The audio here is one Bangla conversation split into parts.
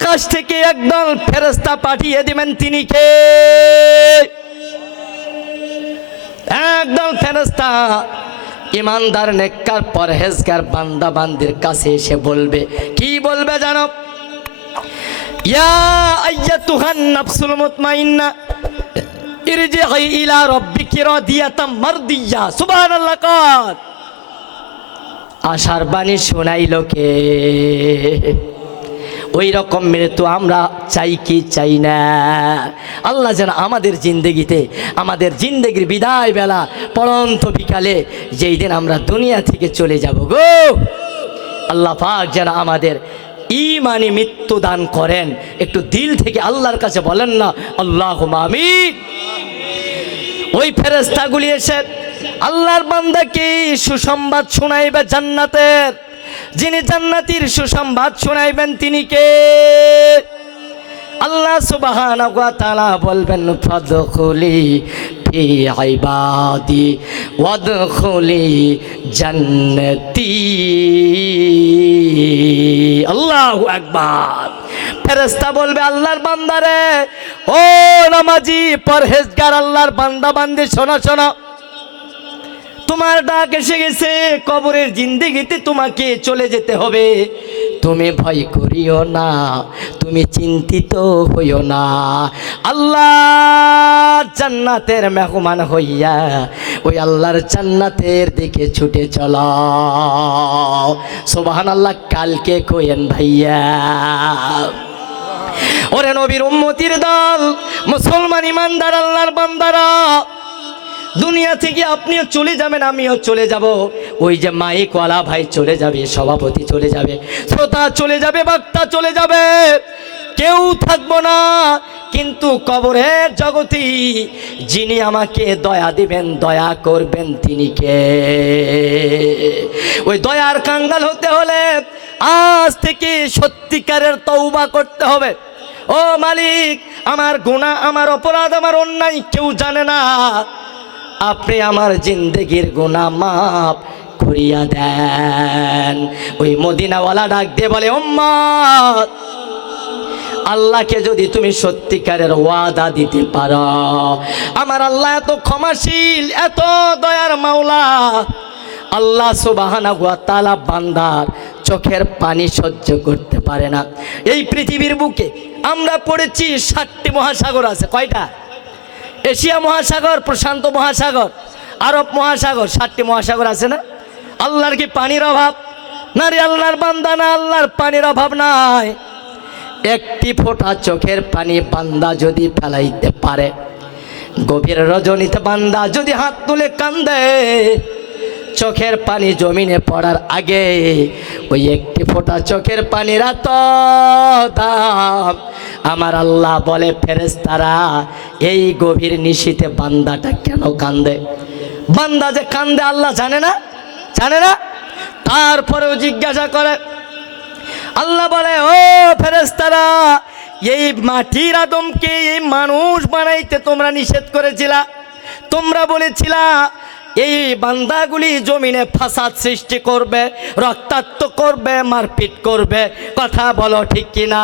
আকাশ থেকে একদল ফেরেশতা পাঠিয়ে দিবেন। তিনি কে? একদল ফেরেশতা ইমানদার নেককার পরহেজগার বান্দা বান্দির কাছে এসে বলবে, কি বলবে জানো? ইয়া আইয়াতুহান নাফসুল মুতমাইন্না ইরজিই ইলা রাব্বিকি রাদিয়াতাম মারদিয়া। সুবহানাল্লাহ। কর আশার বাণী শোনাইল কে? ওই রকম মৃত্যু আমরা চাই কি চাই না? আল্লাহ যেন আমাদের জিন্দগিতে, আমাদের জিন্দগির বিদায় বেলা পড়ন্ত বিকালে যেই দিন আমরা দুনিয়া থেকে চলে যাব গো, আল্লাহ পাক যেন আমাদের ঈমানি মৃত্যু দান করেন। একটু দিল থেকে আল্লাহর কাছে বলেন না আল্লাহুম্মা আমিন। ওই ফেরেশতাগুলি এসে আল্লাহর বান্দাকে সুসংবাদ শোনাইবে জান্নাতের। যিনি জান্নাতীর সুসংবাদ শোনাইবেন তিনি কে? আল্লাহ সুবহানাহু ওয়া তাআলা বলবেন, ফাদখুলি ফি ইবাদি ওয়াদখুলি জান্নতি। আল্লাহু আকবার। ফেরেশতা বলবে, আল্লাহর বান্দারে, ও নামাজি পরহেজগার আল্লাহর বান্দা বান্দি, শোনো শোনো, তোমার ডাক এসে গেছে। কবরের জিন্দেগিতে তোমাকে চলে যেতে হবে। তুমি ভয় করিও না, তুমি চিন্তিত হইও না। আল্লাহ জান্নাতের মেহমান হইয়া ওই আল্লাহর জান্নাতের দিকে ছুটে চলো। সুবহানাল্লাহ। কালকে কইেন ভাইয়া, ওরে নবীর উম্মতির দল, মুসলমান ইমানদার আল্লাহর বান্দারা, দুনিয়া থেকে আপনিও চলে যাবেন, আমিও চলে যাব। ওই যে মাইকওয়ালা ভাই চলে যাবে, সভাপতি চলে যাবে, শ্রোতা চলে যাবে, বক্তা চলে যাবে, কেউ থাকবো না। কিন্তু কবরের জগতে যিনি আমাকে দয়া দিবেন, দয়া করবেন তিনি কে? ওই দয়ার কাঙ্গাল হতে হলে আজ থেকে সত্যিকারের তওবা করতে হবে। ও মালিক, আমার গুনাহ, আমার অপরাধ, আমার অন্যায় কেউ জানে না। আপনি আমার জিন্দেগির গুনাহ মাফ করিয়া দেন। ওই মদিনাওয়ালা ডাক দিয়ে বলে, উম্মত, আল্লাহকে যদি তুমি সত্যিকারের ওয়াদা দিতে পারো, আমার আল্লাহ এত ক্ষমাশীল, এত দয়ার মাওলা, আল্লাহ সুবহানাহু ওয়া তাআলা বান্দার চোখের পানি সহ্য করতে পারে না। এই পৃথিবীর বুকে আমরা পড়েছি 7টি মহাসাগর আছে। কয়টা? এশিয়া মহাসাগর, প্রশান্ত মহাসাগর, আরব মহাসাগর, 7টি মহাসাগর আছে না? আল্লাহর কি পানির অভাব? না রে আল্লাহর বান্দা, না, আল্লাহর পানির অভাব নাই। একটি ফোঁটা চোখের পানি বান্দা যদি ফেলাইতে পারে, গভীর রজনীতে বান্দা যদি হাত তুলে কান্দে, চোখের পানি জমিনে পড়ার আগে ওই একটি ফোঁটা চোখের পানির এত দাম। আমার আল্লাহ বলে, ফেরেশতারা, এই গভীর নিশীতে বান্দাটা কেন কান্দে? বান্দা যে কান্দে আল্লাহ জানে না? জানে না? তারপরেও জিজ্ঞাসা করে। আল্লাহ বলে, ও ফেরেশতারা, এই মাটির আদমকে এই মানুষ বানাইতে তোমরা নিষেধ করেছিলা। তোমরা বলেছিলা এই বান্দাগুলি জমিনে ফাসাদ সৃষ্টি করবে, রক্তাক্ত করবে, মারপিট করবে। কথা বলো ঠিক কিনা?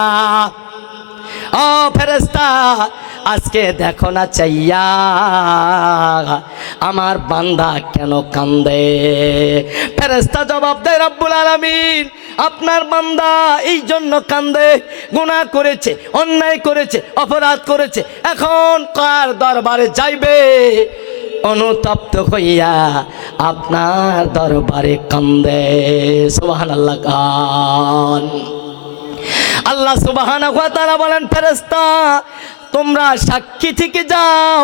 ও ফেরেশতা, আজকে দেখো না চাইয়া আমার বান্দা কেন কান্দে? ফেরেশতা জবাব দেয়, রব্বুল আলামিন, আপনার বান্দা এই জন্য কান্দে, গুনাহ করেছে, অন্যায় করেছে, অপরাধ করেছে, এখন কার দরবারে যাইবে? অনুতপ্ত হইয়া আপনার দরবারে কান্দে। সুবহানাল্লাহ। গান আল্লাহ সুবহানাহু ওয়া তাআলা বলেন, ফেরেশতা, তোমরা সাক্ষী থেকে যাও,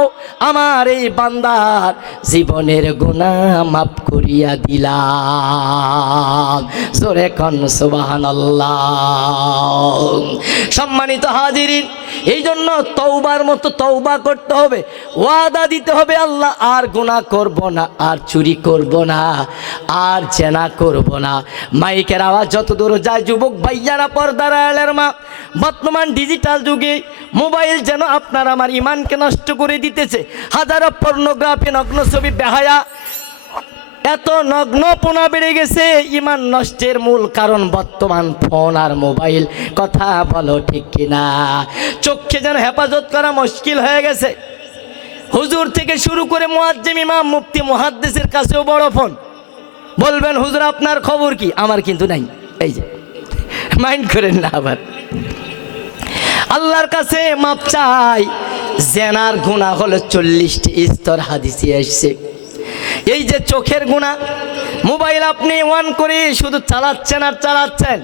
আমার এই বান্দার জীবনের গুনাহ মাফ করিয়া দিলাম। জোরে কোন সুবহানাল্লাহ। সম্মানিত হাজিরিন, এই জন্য তওবার মতো তওবা করতে হবে, ওয়াদা দিতে হবে, আল্লাহ আর গুনাহ করব না, আর চুরি করব না, আর জেনা করব না। মাইকের আওয়াজ যত দূর যায়, যুবক ভাইয়ারা, পর্দার আড়ালের মা, বর্তমান ডিজিটাল যুগে মোবাইল যেন আপনার আমার ইমানকে নষ্ট করে দিতেছে। হাজারো পর্নোগ্রাফি, নগ্ন ছবি, বেহায়া এত নগ্নপনা বেড়ে গেছে, ইমান নষ্টের মূল কারণ বর্তমান ফোন আর মোবাইল। কথা বলো ঠিক কিনা? চোখকে যেন হেফাজত করা মুশকিল হয়ে গেছে। হুজুর থেকে শুরু করে মুয়াজ্জিম, ইমাম, মুফতি, মুহাদ্দিসের কাছেও বড় ফোন। বলবেন হুজুর আপনার খবর কি? আমার কিন্তু নাই। এই যে মাইন্ড করেন না আবার। আল্লাহর কাছে মাপ চাই। জেনার গুনাহ হলো 40টি স্তর, হাদিসে এসেছে। এই যে চোখের গুনাহ, মোবাইল আপনি অন করে শুধু চালাচ্ছেন আর চালাচ্ছেন,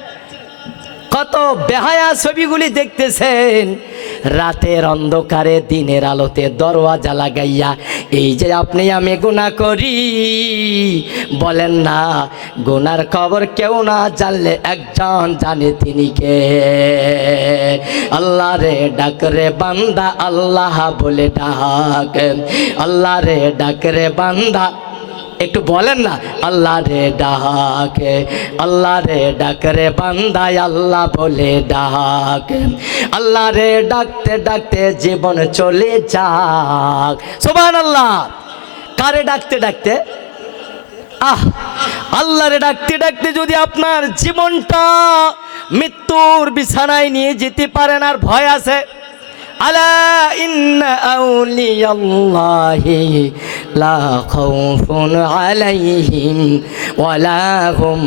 কত বেহায়া ছবিগুলি দেখতেছেন রাতের অন্ধকারে, দিনের আলোতে দরওয়াজা লাগাইয়া। এই যে আপনি আমি গুনাহ করি, বলেন না গুনার খবর কেউ না জানলে একজন জানে, তিনি কে? আল্লাহ রে ডাক রে বান্দা, আল্লাহ বলে ডাক। আল্লাহ রে ডাক রে বান্দা, একটু বলেন না, আল্লাহ রে ডাক, আল্লাহ রে ডাক রে বান্দায়, আল্লাহ বলে ডাক। আল্লাহ রে ডাকতে ডাকতে জীবন চলে যাক। সুবহানাল্লাহ। কারে ডাকতে ডাকতে? আল্লাহ রে ডাকতে ডাকতে যদি আপনার জীবনটা মৃত্যুর বিছানায় নিয়ে যেতে পারেন, আর ভয় আছে, আলা ইন্না আউলিয়াল্লাহি লা খাউফুন আলাইহিম ওয়ালা হুম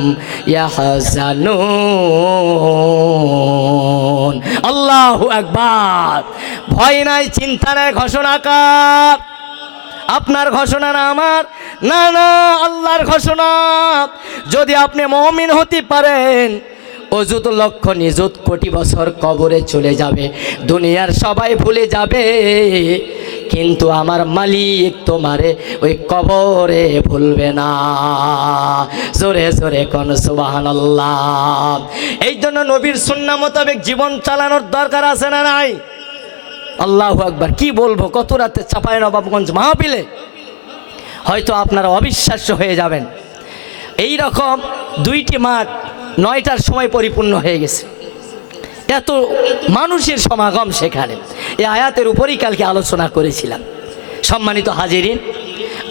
ইয়াহজানুন। আল্লাহু আকবার। ভয় নাই, চিন্তা নাই, ঘোষণাকার। আপনার ঘোষণা না আমার, না না, আল্লাহর ঘোষণা। যদি আপনি মুমিন হতে পারেন, অযুত লক্ষ নিযুত কোটি বছর কবরে চলে যাবে, দুনিয়ার সবাই ভুলে যাবে, কিন্তু আমার মালিক তোমারে ওই কবরে ভুলবে না। জোরে জোরে কোন সুবহানাল্লাহ। এই জন্য নবীর সুন্নাহ মোতাবেক জীবন চালানোর দরকার আছে না নাই? আল্লাহু আকবার। কি বলবো, কত রাতে চাঁপাইনবাবগঞ্জ মাহফিলে হয়তো আপনারা অবিশ্বাস্য হয়ে যাবেন। এই রকম 2টি মাঠ 9টার সময় পরিপূর্ণ হয়ে গেছে, এত মানুষের সমাগম সেখানে। এই আয়াতের উপরেই কালকে আলোচনা করেছিলাম। সম্মানিত হাজিরিন,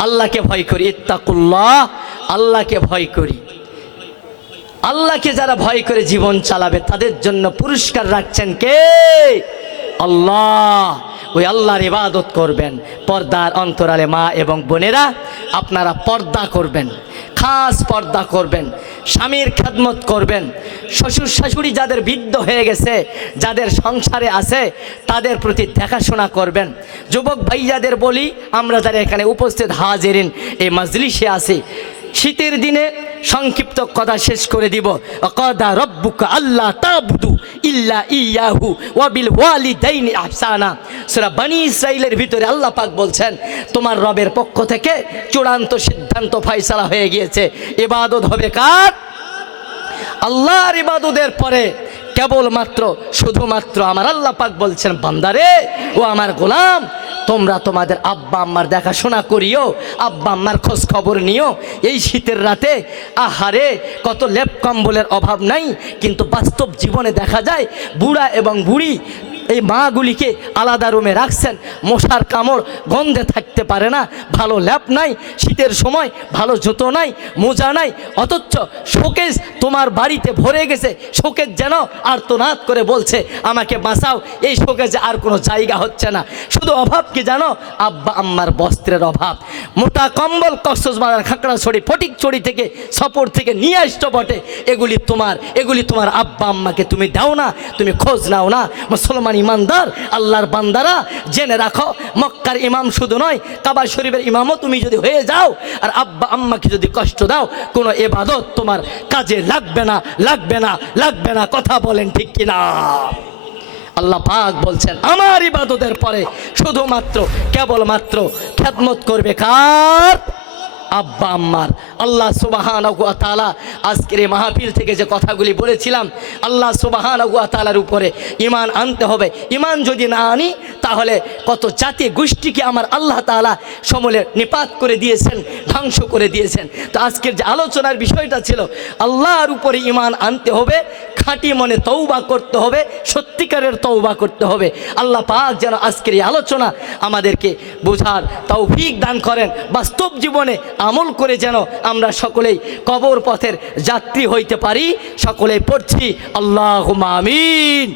আল্লাহকে ভয় করি, ইত্তাকুল্লাহ, আল্লাহকে ভয় করি। আল্লাহকে যারা ভয় করে জীবন চালাবে তাদের জন্য পুরস্কার রাখছেন কে? আল্লাহ। ওই আল্লাহর ইবাদত করবেন। পর্দার অন্তরালে মা এবং বোনেরা, আপনারা পর্দা করবেন, খাস পর্দা করবেন, স্বামীর খেদমত করবেন। শ্বশুর শাশুড়ি যাদের বৃদ্ধ হয়ে গেছে, যাদের সংসারে আছে, তাদের প্রতি দেখাশোনা করবেন। যুবক ভাইয়াদের বলি, আমরা যারা এখানে উপস্থিত হাজিরিন এই মাজলিসে আছি, শীতের দিনে সংক্ষিপ্ত কথা শেষ করে দিব। ক্বাদা রাব্বুকা আল্লা তা'বুদু ইল্লা ইয়াহু ওয়া বিল ওয়ালিদাইনি ইহসানা। সূরা বনী ইসরাঈলের ভিতরে আল্লাহ পাক বলছেন, তোমার রবের পক্ষ থেকে চূড়ান্ত সিদ্ধান্ত ফয়সালা হয়ে গিয়েছে। ইবাদত হবে কার? আল্লাহর। ইবাদতের পরে কেবলমাত্র শুধুমাত্র আমার আল্লাহ পাক বলছেন, বান্দারে ও আমার গোলাম, তোমরা তোমাদের আব্বা আম্মার দেখাশোনা করিও, আব্বা আম্মার খোঁজ খবর নিও। এই শীতের রাতে আহারে কত লেপ কম্বলের অভাব নাই, কিন্তু বাস্তব জীবনে দেখা যায় বুড়া এবং বুড়ি এই মাগুলিকে আলাদা রুমে রাখছেন, মশার কামড় গন্ধে থাকতে পারে না, ভালো ল্যাপ নাই, শীতের সময় ভালো জুতো নাই, মোজা নাই, অথচ শোকেস তোমার বাড়িতে ভরে গেছে। শোকেস যেন আর্তনাদ করে বলছে, আমাকে বাঁচাও, এই শোকেসে আর কোনো জায়গা হচ্ছে না। শুধু অভাব কি জানো? আব্বা আম্মার বস্ত্রের অভাব। মোটা কম্বল কক্সবাজার, খাগড়াছড়ি, ফটিকছড়ি থেকে, সফর থেকে নিয়ে আসতো বটে, এগুলি তোমার আব্বা আম্মাকে তুমি দাও না, তুমি খোঁজ নাও না। মুসলমান ইমানদার আল্লাহর বান্দারা, জেনে রাখো, মক্কার ইমাম শুধু নয়, কাবা শরীফের ইমামও তুমি যদি হয়ে যাও আর আব্বা আম্মাকে যদি কষ্ট দাও, কোনো ইবাদত তোমার কাজে লাগবে না, লাগবে না, লাগবে না। কথা বলেন ঠিক কিনা? আল্লাহ পাক বলছেন, আমার ইবাদতের পরে শুধুমাত্র কেবলমাত্র খেদমত করবে কার? আব্বা আম্মার। আল্লাহ সুবহানাহু ওয়া তাআলা আজকের এই মাহফিল থেকে যে কথাগুলি বলেছিলাম, আল্লাহ সুবহানাহু ওয়া তাআলার উপরে ঈমান আনতে হবে। ঈমান যদি না আনি তাহলে কত জাতি গোষ্ঠীকে আমার আল্লাহ তাআলা সমূলে নিপাত করে দিয়েছেন, ধ্বংস করে দিয়েছেন। তো আজকের যে আলোচনার বিষয়টা ছিল, আল্লাহর উপরে ঈমান আনতে হবে, খাঁটি মনে তওবা করতে হবে, সত্যিকারের তওবা করতে হবে। আল্লাহ পাক যেন আজকের এই আলোচনা আমাদেরকে বোঝার তৌফিক দান করেন, বাস্তব জীবনে আমল করে যেন আমরা সকলেই কবর পথের যাত্রী হইতে পারি। সকলেই পড়ছি আল্লাহুম্মা আমিন।